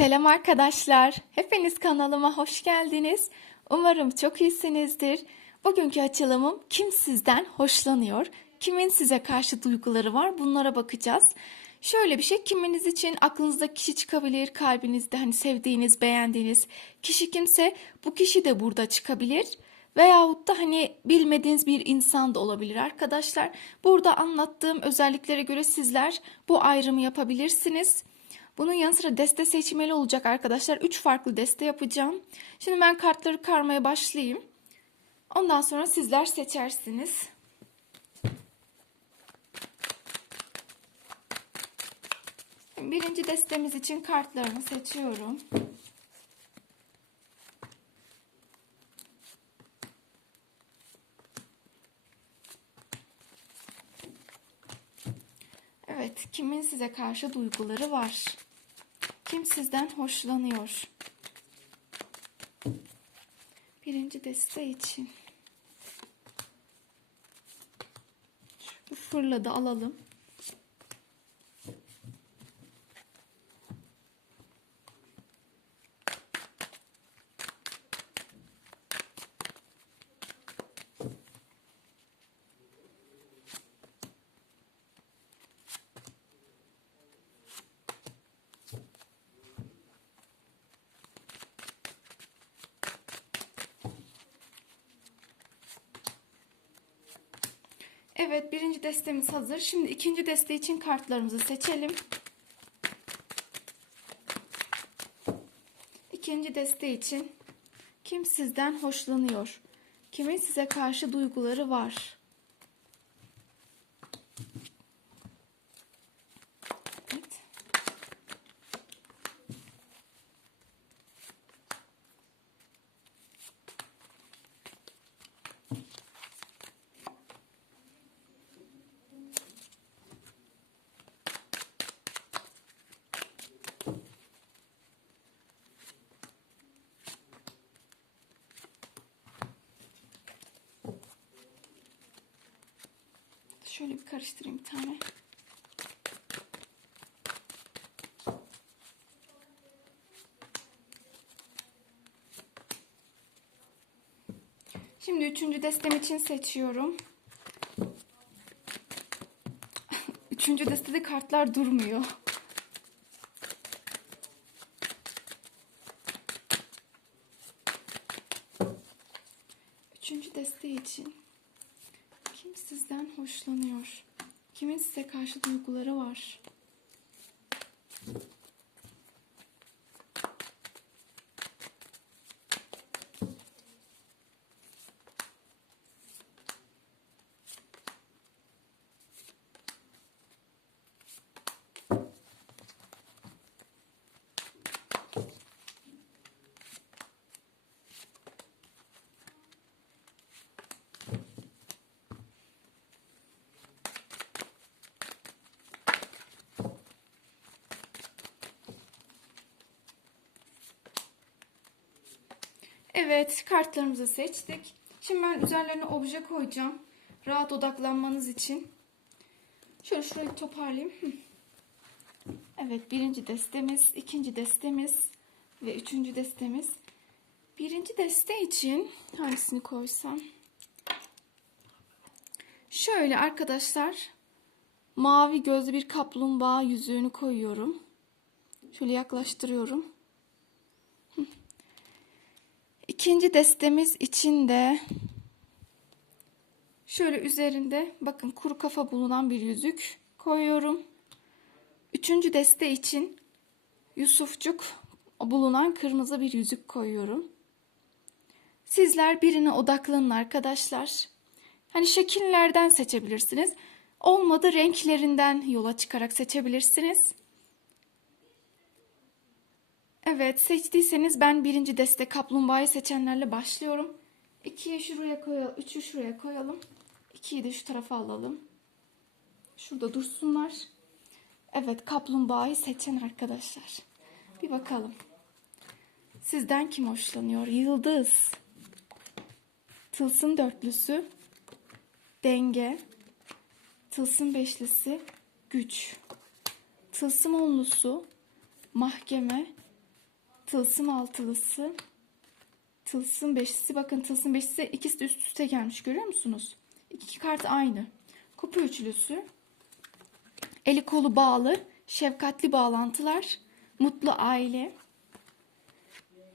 Selam arkadaşlar. Hepiniz kanalıma hoş geldiniz. Umarım çok iyisinizdir. Bugünkü açılımım kim sizden hoşlanıyor? Kimin size karşı duyguları var? Bunlara bakacağız. Şöyle bir şey kiminiz için aklınızda kişi çıkabilir, kalbinizde hani sevdiğiniz, beğendiğiniz kişi kimse bu kişi de burada çıkabilir. Veyahut da hani bilmediğiniz bir insan da olabilir arkadaşlar. Burada anlattığım özelliklere göre sizler bu ayrımı yapabilirsiniz. Bunun yanı sıra deste seçmeli olacak arkadaşlar. 3 farklı deste yapacağım. Şimdi ben kartları karmaya başlayayım. Ondan sonra sizler seçersiniz. Birinci destemiz için kartlarımı seçiyorum. Evet, kimin size karşı duyguları var? Kim sizden hoşlanıyor? Birinci deste için. Şu fırladı alalım. Evet, birinci destemiz hazır. Şimdi ikinci deste için kartlarımızı seçelim. İkinci deste için kim sizden hoşlanıyor? Kimin size karşı duyguları var? Evet. Şöyle bir karıştırayım bir tane. Şimdi üçüncü destem için seçiyorum. Üçüncü destede kartlar durmuyor. Üçüncü deste için kim sizden hoşlanıyor? Kimin size karşı duyguları var? Evet, kartlarımızı seçtik. Şimdi ben üzerlerine obje koyacağım. Rahat odaklanmanız için. Şöyle şurayı toparlayayım. Evet, birinci destemiz, ikinci destemiz ve üçüncü destemiz. Birinci deste için hangisini koysam? Şöyle arkadaşlar, mavi gözlü bir kaplumbağa yüzüğünü koyuyorum. Şöyle yaklaştırıyorum. İkinci destemiz için de şöyle üzerinde bakın kuru kafa bulunan bir yüzük koyuyorum. Üçüncü deste için Yusufçuk bulunan kırmızı bir yüzük koyuyorum. Sizler birine odaklanın arkadaşlar. Hani şekillerden seçebilirsiniz. Olmadı renklerinden yola çıkarak seçebilirsiniz. Evet seçtiyseniz ben birinci deste kaplumbağayı seçenlerle başlıyorum. 2'yi şuraya koyalım. 3'ü şuraya koyalım. 2'yi de şu tarafa alalım. Şurada dursunlar. Evet kaplumbağayı seçen arkadaşlar. Bir bakalım. Sizden kim hoşlanıyor? Yıldız. Tılsım dörtlüsü. Denge. Tılsım beşlisi. Güç. Tılsım onlusu. Mahkeme tılsım altılısı, tılsım beşlisi. Bakın tılsım beşlisi ikisi de üst üste gelmiş görüyor musunuz? İki kart aynı. Kupa üçlüsü, eli kolu bağlı, şefkatli bağlantılar, mutlu aile,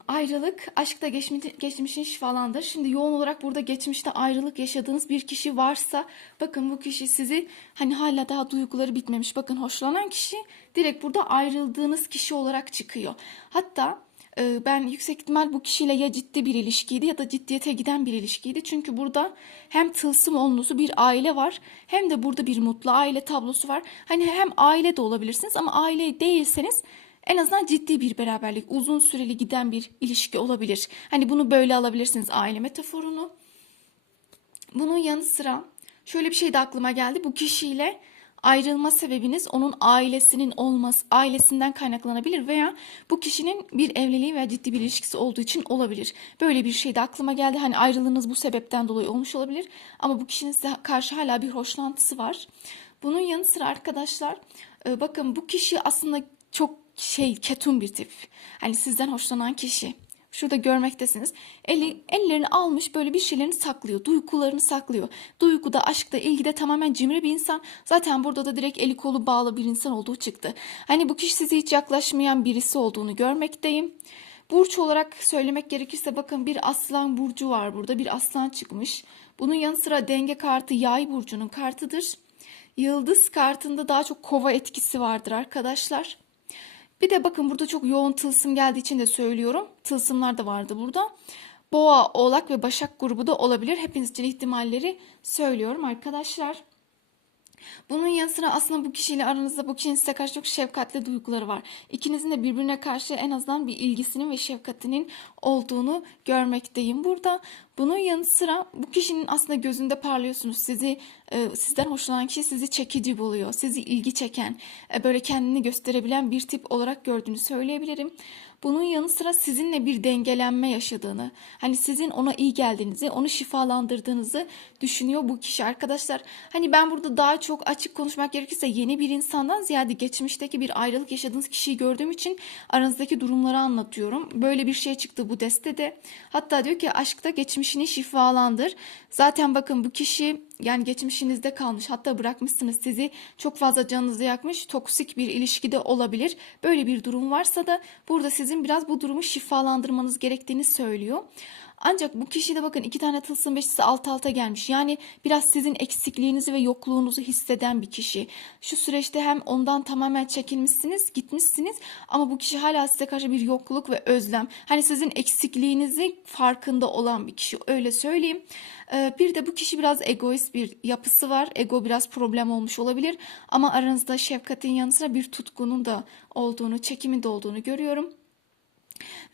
Ayrılık aşkta geçmiş, geçmişin şifalandır. Şimdi yoğun olarak burada geçmişte ayrılık yaşadığınız bir kişi varsa bakın bu kişi sizi hani hala daha duyguları bitmemiş. Bakın hoşlanan kişi direkt burada ayrıldığınız kişi olarak çıkıyor. Hatta e, ben yüksek ihtimal bu kişiyle ya ciddi bir ilişkiydi ya da ciddiyete giden bir ilişkiydi. Çünkü burada hem tılsım onlusu bir aile var hem de burada bir mutlu aile tablosu var. Hani hem aile de olabilirsiniz ama aile değilseniz en azından ciddi bir beraberlik, uzun süreli giden bir ilişki olabilir. Hani bunu böyle alabilirsiniz aile metaforunu. Bunun yanı sıra şöyle bir şey de aklıma geldi. Bu kişiyle ayrılma sebebiniz onun ailesinin olması, ailesinden kaynaklanabilir veya bu kişinin bir evliliği veya ciddi bir ilişkisi olduğu için olabilir. Böyle bir şey de aklıma geldi. Hani ayrılığınız bu sebepten dolayı olmuş olabilir ama bu kişinin size karşı hala bir hoşlantısı var. Bunun yanı sıra arkadaşlar e, bakın bu kişi aslında çok şey ketum bir tip. Hani sizden hoşlanan kişi. Şurada görmektesiniz. Eli, ellerini almış böyle bir şeylerini saklıyor. Duygularını saklıyor. Duyguda, aşkta, ilgide tamamen cimri bir insan. Zaten burada da direkt eli kolu bağlı bir insan olduğu çıktı. Hani bu kişi size hiç yaklaşmayan birisi olduğunu görmekteyim. Burç olarak söylemek gerekirse bakın bir aslan burcu var burada. Bir aslan çıkmış. Bunun yanı sıra denge kartı yay burcunun kartıdır. Yıldız kartında daha çok kova etkisi vardır arkadaşlar. Bir de bakın burada çok yoğun tılsım geldiği için de söylüyorum. Tılsımlar da vardı burada. Boğa, Oğlak ve Başak grubu da olabilir. Hepiniz için ihtimalleri söylüyorum arkadaşlar. Bunun yanı sıra aslında bu kişiyle aranızda bu kişinin size karşı çok şefkatli duyguları var. İkinizin de birbirine karşı en azından bir ilgisinin ve şefkatinin olduğunu görmekteyim burada. Bunun yanı sıra bu kişinin aslında gözünde parlıyorsunuz. Sizi sizden hoşlanan kişi sizi çekici buluyor. Sizi ilgi çeken, e, böyle kendini gösterebilen bir tip olarak gördüğünü söyleyebilirim. Bunun yanı sıra sizinle bir dengelenme yaşadığını, hani sizin ona iyi geldiğinizi, onu şifalandırdığınızı düşünüyor bu kişi arkadaşlar. Hani ben burada daha çok açık konuşmak gerekirse yeni bir insandan ziyade geçmişteki bir ayrılık yaşadığınız kişiyi gördüğüm için aranızdaki durumları anlatıyorum. Böyle bir şey çıktı bu destede. Hatta diyor ki aşkta geçmişini şifalandır. Zaten bakın bu kişi yani geçmişinizde kalmış hatta bırakmışsınız sizi çok fazla canınızı yakmış toksik bir ilişkide olabilir. Böyle bir durum varsa da burada sizin biraz bu durumu şifalandırmanız gerektiğini söylüyor. Ancak bu kişi de bakın iki tane tılsım beşlisi alt alta gelmiş. Yani biraz sizin eksikliğinizi ve yokluğunuzu hisseden bir kişi. Şu süreçte hem ondan tamamen çekilmişsiniz, gitmişsiniz ama bu kişi hala size karşı bir yokluk ve özlem. Hani sizin eksikliğinizi farkında olan bir kişi öyle söyleyeyim. Ee, bir de bu kişi biraz egoist bir yapısı var. Ego biraz problem olmuş olabilir ama aranızda şefkatin yanı sıra bir tutkunun da olduğunu, çekimin de olduğunu görüyorum.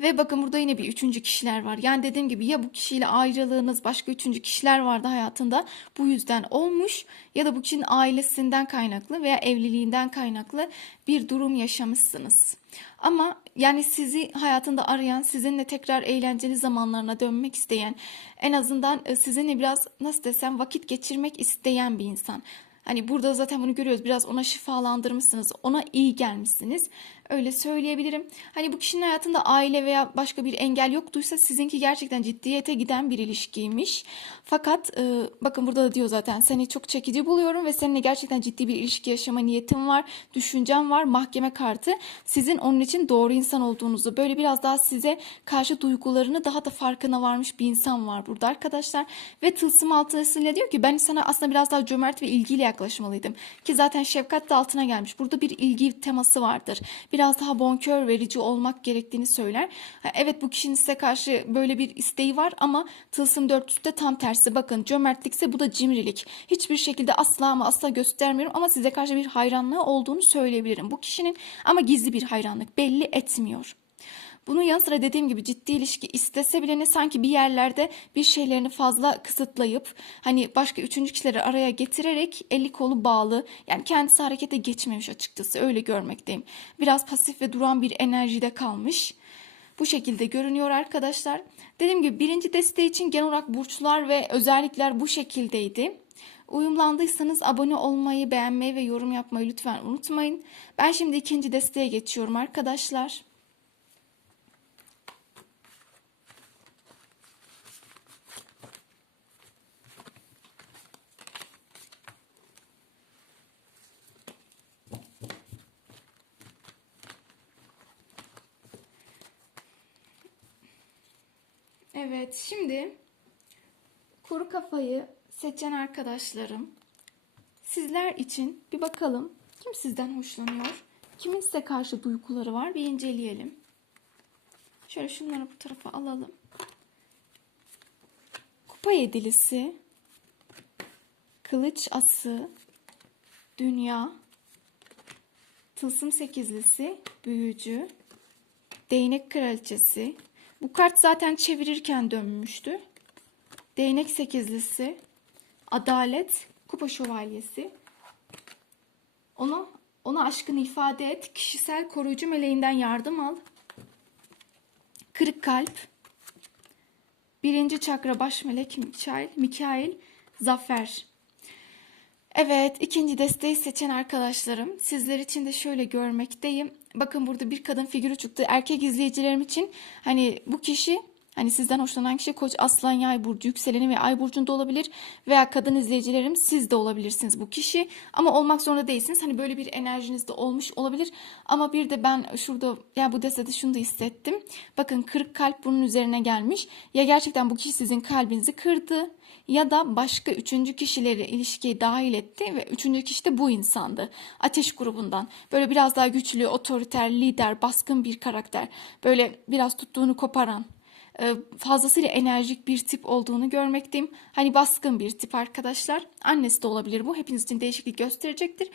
Ve bakın burada yine bir üçüncü kişiler var. Yani dediğim gibi ya bu kişiyle ayrılığınız başka üçüncü kişiler vardı hayatında bu yüzden olmuş ya da bu kişinin ailesinden kaynaklı veya evliliğinden kaynaklı bir durum yaşamışsınız. Ama yani sizi hayatında arayan, sizinle tekrar eğlenceli zamanlarına dönmek isteyen, en azından e, sizinle biraz nasıl desem vakit geçirmek isteyen bir insan. Hani burada zaten bunu görüyoruz. Biraz ona şifalandırmışsınız. Ona iyi gelmişsiniz. Öyle söyleyebilirim. Hani bu kişinin hayatında aile veya başka bir engel yoktuysa sizinki gerçekten ciddiyete giden bir ilişkiymiş. Fakat e, bakın burada da diyor zaten seni çok çekici buluyorum ve seninle gerçekten ciddi bir ilişki yaşama niyetim var, düşüncem var. Mahkeme kartı sizin onun için doğru insan olduğunuzu, böyle biraz daha size karşı duygularını daha da farkına varmış bir insan var burada arkadaşlar. Ve tılsım altısıyla diyor ki ben sana aslında biraz daha cömert ve ilgiyle yaklaşmalıydım. Ki zaten şefkat de altına gelmiş. Burada bir ilgi teması vardır. Biraz daha bonkör verici olmak gerektiğini söyler. Evet bu kişinin size karşı böyle bir isteği var ama tılsım dörtlüsü tam tersi. Bakın cömertlikse bu da cimrilik. Hiçbir şekilde asla ama asla göstermiyorum ama size karşı bir hayranlığı olduğunu söyleyebilirim. Bu kişinin ama gizli bir hayranlık belli etmiyor. Bunun yanı sıra dediğim gibi ciddi ilişki istese bile ne sanki bir yerlerde bir şeylerini fazla kısıtlayıp hani başka üçüncü kişileri araya getirerek eli kolu bağlı yani kendisi harekete geçmemiş açıkçası öyle görmekteyim. Biraz pasif ve duran bir enerjide kalmış. Bu şekilde görünüyor arkadaşlar. Dediğim gibi birinci desteği için genel olarak burçlar ve özellikler bu şekildeydi. Uyumlandıysanız abone olmayı, beğenmeyi ve yorum yapmayı lütfen unutmayın. Ben şimdi ikinci desteğe geçiyorum arkadaşlar. Evet, şimdi kuru kafayı seçen arkadaşlarım sizler için bir bakalım kim sizden hoşlanıyor? Kimin size karşı duyguları var? Bir inceleyelim. Şöyle şunları bu tarafa alalım. Kupa yedilisi, kılıç ası, dünya, tılsım sekizlisi, büyücü, değnek kraliçesi. Bu kart zaten çevirirken dönmüştü. Değnek sekizlisi, adalet, kupa şövalyesi. Ona, ona aşkını ifade et, kişisel koruyucu meleğinden yardım al. Kırık kalp, birinci çakra baş melek Mikail, Mikail, zafer. Evet, ikinci desteği seçen arkadaşlarım, sizler için de şöyle görmekteyim. Bakın burada bir kadın figürü çıktı. Erkek izleyicilerim için hani bu kişi Hani sizden hoşlanan kişi Koç, Aslan, Yay burcu, yükseleni ve Ay burcunda olabilir veya kadın izleyicilerim siz de olabilirsiniz bu kişi. Ama olmak zorunda değilsiniz. Hani böyle bir enerjiniz de olmuş olabilir. Ama bir de ben şurada yani bu destede şunu da hissettim. Bakın kırık kalp bunun üzerine gelmiş. Ya gerçekten bu kişi sizin kalbinizi kırdı ya da başka üçüncü kişileri ilişkiye dahil etti ve üçüncü kişi de bu insandı. Ateş grubundan. Böyle biraz daha güçlü, otoriter, lider, baskın bir karakter. Böyle biraz tuttuğunu koparan fazlasıyla enerjik bir tip olduğunu görmekteyim. Hani baskın bir tip arkadaşlar. Annesi de olabilir bu. Hepiniz için değişiklik gösterecektir.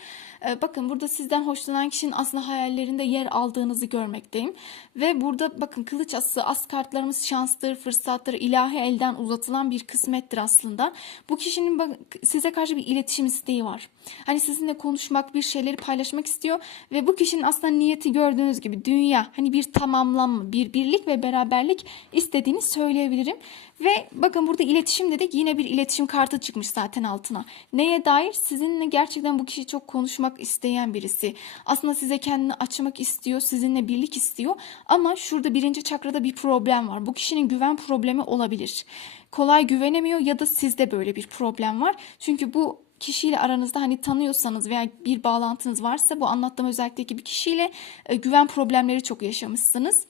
E, bakın burada sizden hoşlanan kişinin aslında hayallerinde yer aldığınızı görmekteyim. Ve burada bakın kılıç ası, as kartlarımız şanstır, fırsattır, ilahi elden uzatılan bir kısmettir aslında. Bu kişinin size karşı bir iletişim isteği var. Hani sizinle konuşmak, bir şeyleri paylaşmak istiyor ve bu kişinin aslında niyeti gördüğünüz gibi dünya, hani bir tamamlanma, bir birlik ve beraberlik istediğini söyleyebilirim. Ve bakın burada iletişim dedik yine bir iletişim kartı çıkmış zaten altına. Neye dair? Sizinle gerçekten bu kişi çok konuşmak isteyen birisi. Aslında size kendini açmak istiyor, sizinle birlik istiyor. Ama şurada birinci çakrada bir problem var. Bu kişinin güven problemi olabilir. Kolay güvenemiyor ya da sizde böyle bir problem var. Çünkü bu kişiyle aranızda hani tanıyorsanız veya bir bağlantınız varsa bu anlattığım özellikteki bir kişiyle e, güven problemleri çok yaşamışsınız.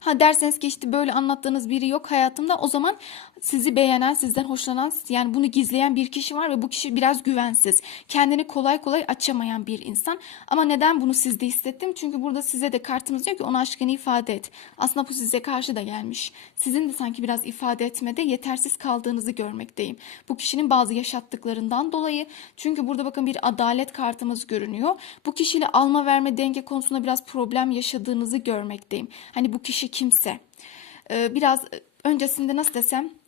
Ha derseniz ki işte böyle anlattığınız biri yok hayatımda. O zaman sizi beğenen, sizden hoşlanan yani bunu gizleyen bir kişi var ve bu kişi biraz güvensiz. Kendini kolay kolay açamayan bir insan. Ama neden bunu sizde hissettim? Çünkü burada size de kartımız diyor ki ona aşkını ifade et. Aslında bu size karşı da gelmiş. Sizin de sanki biraz ifade etmede yetersiz kaldığınızı görmekteyim. Bu kişinin bazı yaşattıklarından dolayı. Çünkü burada bakın bir adalet kartımız görünüyor. Bu kişiyle alma verme denge konusunda biraz problem yaşadığınızı görmekteyim. Hani bu kişi kimse. Ee, biraz öncesinde nasıl desem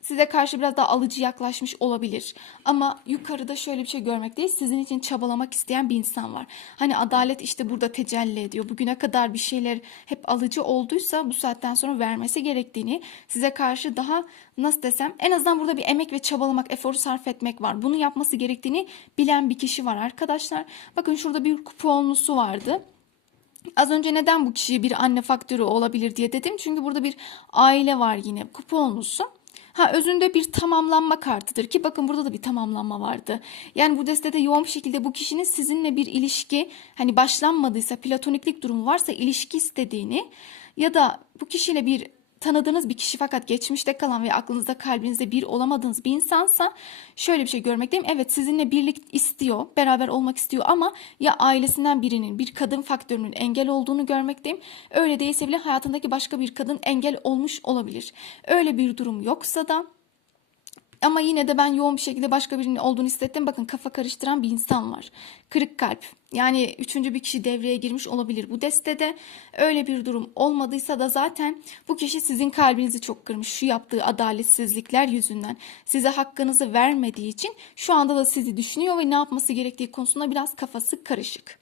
size karşı biraz daha alıcı yaklaşmış olabilir. Ama yukarıda şöyle bir şey görmekteyiz. Sizin için çabalamak isteyen bir insan var. Hani adalet işte burada tecelli ediyor. Bugüne kadar bir şeyler hep alıcı olduysa bu saatten sonra vermesi gerektiğini size karşı daha nasıl desem en azından burada bir emek ve çabalamak, efor sarf etmek var. Bunu yapması gerektiğini bilen bir kişi var arkadaşlar. Bakın şurada bir kuponlusu vardı. Az önce neden bu kişi bir anne faktörü olabilir diye dedim. Çünkü burada bir aile var yine kuponlusu. Ha özünde bir tamamlanma kartıdır ki bakın burada da bir tamamlanma vardı. Yani bu destede yoğun bir şekilde bu kişinin sizinle bir ilişki hani başlanmadıysa platoniklik durumu varsa ilişki istediğini ya da bu kişiyle bir tanıdığınız bir kişi fakat geçmişte kalan ve aklınızda kalbinizde bir olamadığınız bir insansa şöyle bir şey görmekteyim. Evet sizinle birlik istiyor, beraber olmak istiyor ama ya ailesinden birinin bir kadın faktörünün engel olduğunu görmekteyim. Öyle değilse bile hayatındaki başka bir kadın engel olmuş olabilir. Öyle bir durum yoksa da ama yine de ben yoğun bir şekilde başka birinin olduğunu hissettim. Bakın kafa karıştıran bir insan var. Kırık kalp. Yani üçüncü bir kişi devreye girmiş olabilir bu destede. Öyle bir durum olmadıysa da zaten bu kişi sizin kalbinizi çok kırmış. Şu yaptığı adaletsizlikler yüzünden. Size hakkınızı vermediği için şu anda da sizi düşünüyor ve ne yapması gerektiği konusunda biraz kafası karışık.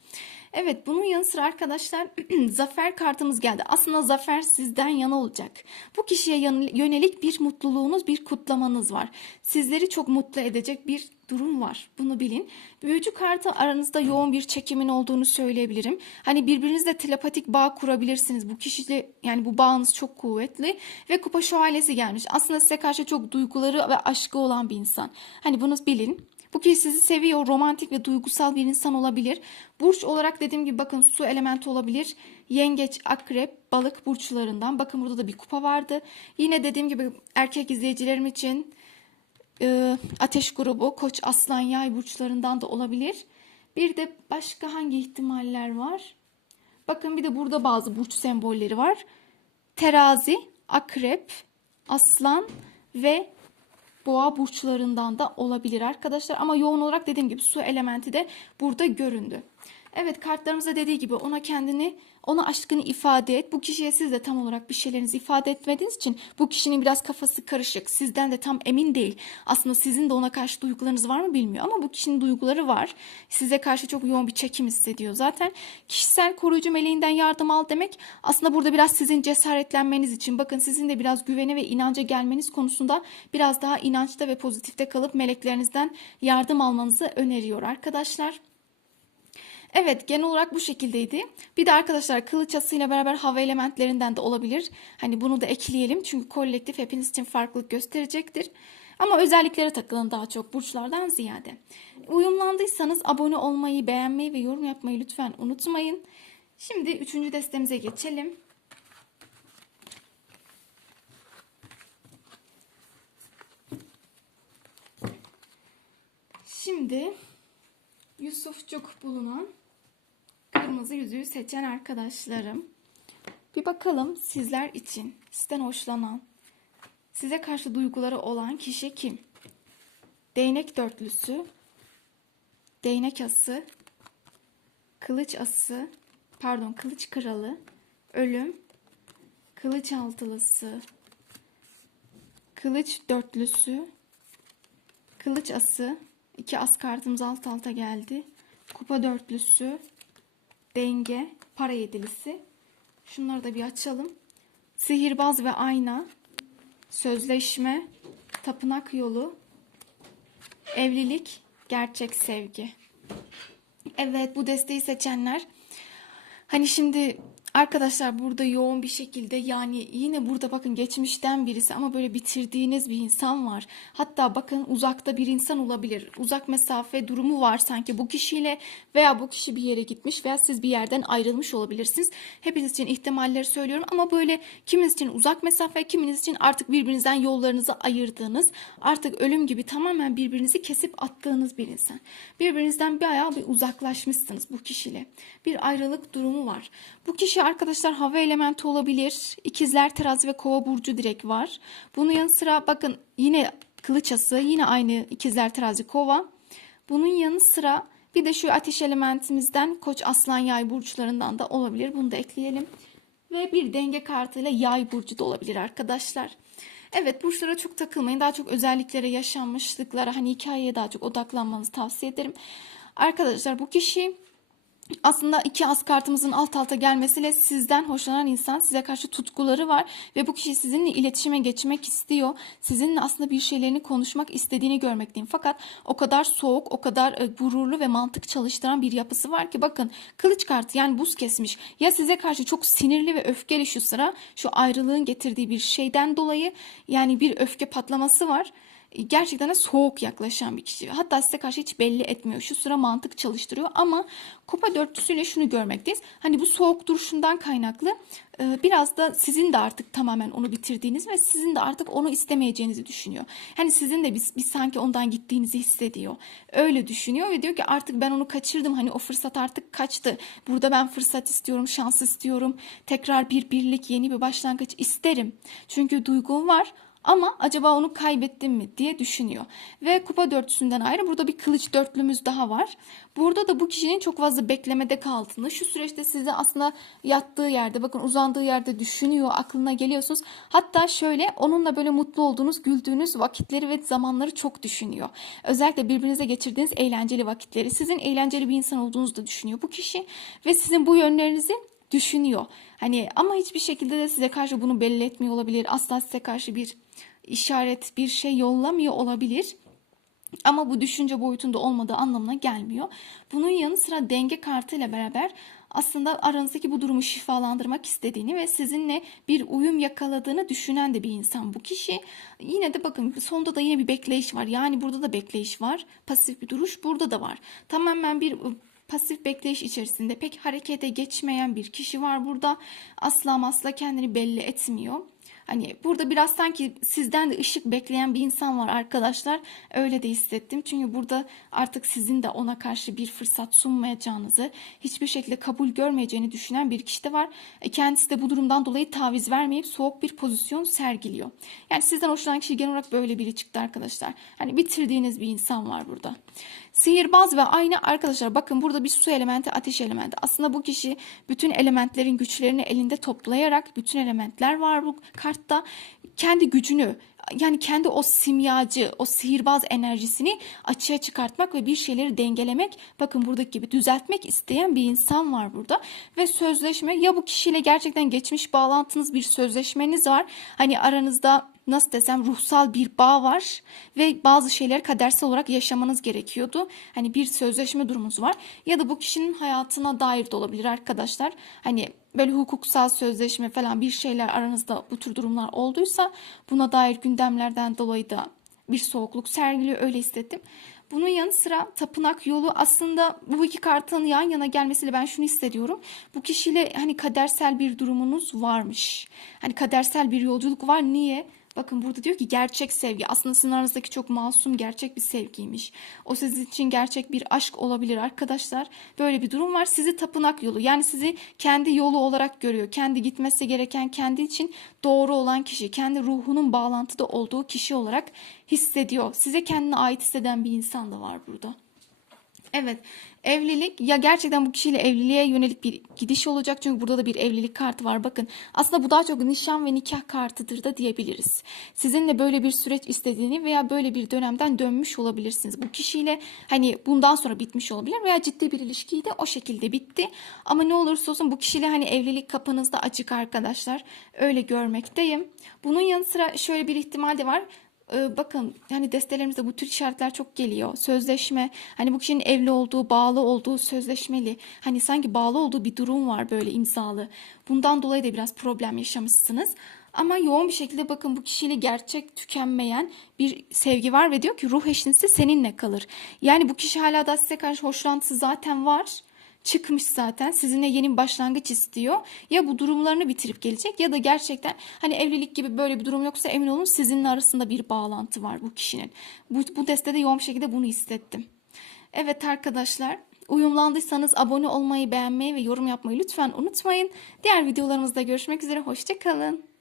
Evet bunun yanı sıra arkadaşlar zafer kartımız geldi. Aslında zafer sizden yana olacak. Bu kişiye yönelik bir mutluluğunuz, bir kutlamanız var. Sizleri çok mutlu edecek bir durum var. Bunu bilin. Büyücü kartı aranızda yoğun bir çekimin olduğunu söyleyebilirim. Hani birbirinizle telepatik bağ kurabilirsiniz. Bu kişiyle yani bu bağınız çok kuvvetli ve kupa şövalyesi gelmiş. Aslında size karşı çok duyguları ve aşkı olan bir insan. Hani bunu bilin. Bu kişi sizi seviyor, romantik ve duygusal bir insan olabilir. Burç olarak dediğim gibi bakın su elementi olabilir. yengeç, akrep, balık burçlarından. Bakın burada da bir kupa vardı. Yine dediğim gibi erkek izleyicilerim için e, ateş grubu, koç, aslan, yay burçlarından da olabilir. Bir de başka hangi ihtimaller var? Bakın bir de burada bazı burç sembolleri var. Terazi, akrep, aslan ve boğa burçlarından da olabilir arkadaşlar. Ama yoğun olarak dediğim gibi su elementi de burada göründü. Evet kartlarımızda dediği gibi ona kendini, ona aşkını ifade et. Bu kişiye siz de tam olarak bir şeylerinizi ifade etmediğiniz için bu kişinin biraz kafası karışık. Sizden de tam emin değil. Aslında sizin de ona karşı duygularınız var mı bilmiyor ama bu kişinin duyguları var. Size karşı çok yoğun bir çekim hissediyor. Zaten kişisel koruyucu meleğinden yardım al demek aslında burada biraz sizin cesaretlenmeniz için. Bakın sizin de biraz güvene ve inanca gelmeniz konusunda biraz daha inançta ve pozitifte kalıp meleklerinizden yardım almanızı öneriyor arkadaşlar. Evet genel olarak bu şekildeydi. Bir de arkadaşlar kılıç asıyla beraber hava elementlerinden de olabilir. Hani bunu da ekleyelim çünkü kolektif hepiniz için farklılık gösterecektir. Ama özelliklere takılın daha çok burçlardan ziyade. Uyumlandıysanız abone olmayı, beğenmeyi ve yorum yapmayı lütfen unutmayın. Şimdi üçüncü destemize geçelim. Şimdi Yusufçuk bulunan kırmızı yüzüğü seçen arkadaşlarım. Bir bakalım sizler için sizden hoşlanan, size karşı duyguları olan kişi kim? Değnek dörtlüsü, değnek ası, kılıç ası, pardon kılıç kralı, ölüm, kılıç altılısı, kılıç dörtlüsü, kılıç ası, iki as kartımız alt alta geldi. Kupa dörtlüsü, denge, para yedilisi. Şunları da bir açalım. Sihirbaz ve ayna, sözleşme, tapınak yolu, evlilik, gerçek sevgi. Evet bu desteği seçenler hani şimdi arkadaşlar burada yoğun bir şekilde yani yine burada bakın geçmişten birisi ama böyle bitirdiğiniz bir insan var. Hatta bakın uzakta bir insan olabilir. Uzak mesafe durumu var sanki bu kişiyle veya bu kişi bir yere gitmiş veya siz bir yerden ayrılmış olabilirsiniz. Hepiniz için ihtimalleri söylüyorum ama böyle kiminiz için uzak mesafe, kiminiz için artık birbirinizden yollarınızı ayırdığınız, artık ölüm gibi tamamen birbirinizi kesip attığınız bir insan. Birbirinizden bir ayağı bir uzaklaşmışsınız bu kişiyle. Bir ayrılık durumu var. Bu kişi arkadaşlar hava elementi olabilir. İkizler, terazi ve kova burcu direkt var. Bunun yanı sıra bakın yine kılıçası yine aynı ikizler, terazi, kova. Bunun yanı sıra bir de şu ateş elementimizden koç, aslan, yay burçlarından da olabilir. Bunu da ekleyelim. Ve bir denge kartıyla yay burcu da olabilir arkadaşlar. Evet burçlara çok takılmayın. Daha çok özelliklere, yaşanmışlıklara, hani hikayeye daha çok odaklanmanızı tavsiye ederim. Arkadaşlar bu kişi aslında iki as kartımızın alt alta gelmesiyle sizden hoşlanan insan size karşı tutkuları var ve bu kişi sizinle iletişime geçmek istiyor. Sizinle aslında bir şeylerini konuşmak istediğini görmekteyim. Fakat o kadar soğuk, o kadar e, gururlu ve mantık çalıştıran bir yapısı var ki bakın kılıç kartı yani buz kesmiş. Ya size karşı çok sinirli ve öfkeli şu sıra şu ayrılığın getirdiği bir şeyden dolayı yani bir öfke patlaması var gerçekten de soğuk yaklaşan bir kişi. Hatta size karşı hiç belli etmiyor. Şu sıra mantık çalıştırıyor ama kupa dörtlüsüyle şunu görmekteyiz. Hani bu soğuk duruşundan kaynaklı e, biraz da sizin de artık tamamen onu bitirdiğiniz ve sizin de artık onu istemeyeceğinizi düşünüyor. Hani sizin de biz, biz sanki ondan gittiğinizi hissediyor. Öyle düşünüyor ve diyor ki artık ben onu kaçırdım. Hani o fırsat artık kaçtı. Burada ben fırsat istiyorum, şans istiyorum. Tekrar bir birlik, yeni bir başlangıç isterim. Çünkü duygum var ama acaba onu kaybettim mi diye düşünüyor. Ve kupa dörtlüsünden ayrı burada bir kılıç dörtlümüz daha var. Burada da bu kişinin çok fazla beklemede kaldığını, şu süreçte sizi aslında yattığı yerde, bakın uzandığı yerde düşünüyor, aklına geliyorsunuz. Hatta şöyle onunla böyle mutlu olduğunuz, güldüğünüz vakitleri ve zamanları çok düşünüyor. Özellikle birbirinize geçirdiğiniz eğlenceli vakitleri, sizin eğlenceli bir insan olduğunuzu da düşünüyor bu kişi. Ve sizin bu yönlerinizi düşünüyor. Hani ama hiçbir şekilde de size karşı bunu belli etmiyor olabilir. Asla size karşı bir işaret, bir şey yollamıyor olabilir. Ama bu düşünce boyutunda olmadığı anlamına gelmiyor. Bunun yanı sıra denge kartıyla beraber aslında aranızdaki bu durumu şifalandırmak istediğini ve sizinle bir uyum yakaladığını düşünen de bir insan bu kişi. Yine de bakın sonda da yine bir bekleyiş var. Yani burada da bekleyiş var. Pasif bir duruş burada da var. Tamamen bir pasif bekleyiş içerisinde pek harekete geçmeyen bir kişi var burada. Asla masla kendini belli etmiyor. Hani burada biraz sanki sizden de ışık bekleyen bir insan var arkadaşlar. Öyle de hissettim. Çünkü burada artık sizin de ona karşı bir fırsat sunmayacağınızı, hiçbir şekilde kabul görmeyeceğini düşünen bir kişi de var. E, Kendisi de bu durumdan dolayı taviz vermeyip soğuk bir pozisyon sergiliyor. Yani sizden hoşlanan kişi genel olarak böyle biri çıktı arkadaşlar. Hani bitirdiğiniz bir insan var burada. Sihirbaz ve aynı arkadaşlar bakın burada bir su elementi, ateş elementi. Aslında bu kişi bütün elementlerin güçlerini elinde toplayarak bütün elementler var bu kartta. Kendi gücünü yani kendi o simyacı, o sihirbaz enerjisini açığa çıkartmak ve bir şeyleri dengelemek, bakın buradaki gibi düzeltmek isteyen bir insan var burada. Ve sözleşme ya bu kişiyle gerçekten geçmiş bağlantınız bir sözleşmeniz var. Hani aranızda nasıl desem ruhsal bir bağ var ve bazı şeyleri kadersel olarak yaşamanız gerekiyordu. Hani bir sözleşme durumunuz var ya da bu kişinin hayatına dair de olabilir arkadaşlar. Hani böyle hukuksal sözleşme falan bir şeyler aranızda bu tür durumlar olduysa buna dair gündemlerden dolayı da bir soğukluk sergiliyor öyle hissettim. Bunun yanı sıra tapınak yolu aslında bu iki kartın yan yana gelmesiyle ben şunu hissediyorum. Bu kişiyle hani kadersel bir durumunuz varmış. Hani kadersel bir yolculuk var. Niye? Bakın burada diyor ki gerçek sevgi aslında sizin aranızdaki çok masum gerçek bir sevgiymiş. O sizin için gerçek bir aşk olabilir arkadaşlar. Böyle bir durum var. Sizi tapınak yolu yani sizi kendi yolu olarak görüyor. Kendi gitmesi gereken kendi için doğru olan kişi. Kendi ruhunun bağlantıda olduğu kişi olarak hissediyor. Size kendine ait hisseden bir insan da var burada. Evet, evlilik ya gerçekten bu kişiyle evliliğe yönelik bir gidiş olacak çünkü burada da bir evlilik kartı var. Bakın, aslında bu daha çok nişan ve nikah kartıdır da diyebiliriz. Sizinle böyle bir süreç istediğini veya böyle bir dönemden dönmüş olabilirsiniz. Bu kişiyle hani bundan sonra bitmiş olabilir veya ciddi bir ilişkiyi de o şekilde bitti. Ama ne olursa olsun bu kişiyle hani evlilik kapınızda açık arkadaşlar. Öyle görmekteyim. Bunun yanı sıra şöyle bir ihtimal de var. Ee, bakın hani destelerimizde bu tür işaretler çok geliyor. Sözleşme hani bu kişinin evli olduğu, bağlı olduğu, sözleşmeli. Hani sanki bağlı olduğu bir durum var böyle imzalı. Bundan dolayı da biraz problem yaşamışsınız. Ama yoğun bir şekilde bakın bu kişiyle gerçek tükenmeyen bir sevgi var ve diyor ki ruh eşiniz seninle kalır. Yani bu kişi hala da size karşı hoşlantısı zaten var çıkmış zaten. Sizinle yeni bir başlangıç istiyor. Ya bu durumlarını bitirip gelecek ya da gerçekten hani evlilik gibi böyle bir durum yoksa emin olun sizinle arasında bir bağlantı var bu kişinin. Bu, bu destede yoğun şekilde bunu hissettim. Evet arkadaşlar uyumlandıysanız abone olmayı, beğenmeyi ve yorum yapmayı lütfen unutmayın. Diğer videolarımızda görüşmek üzere. Hoşçakalın.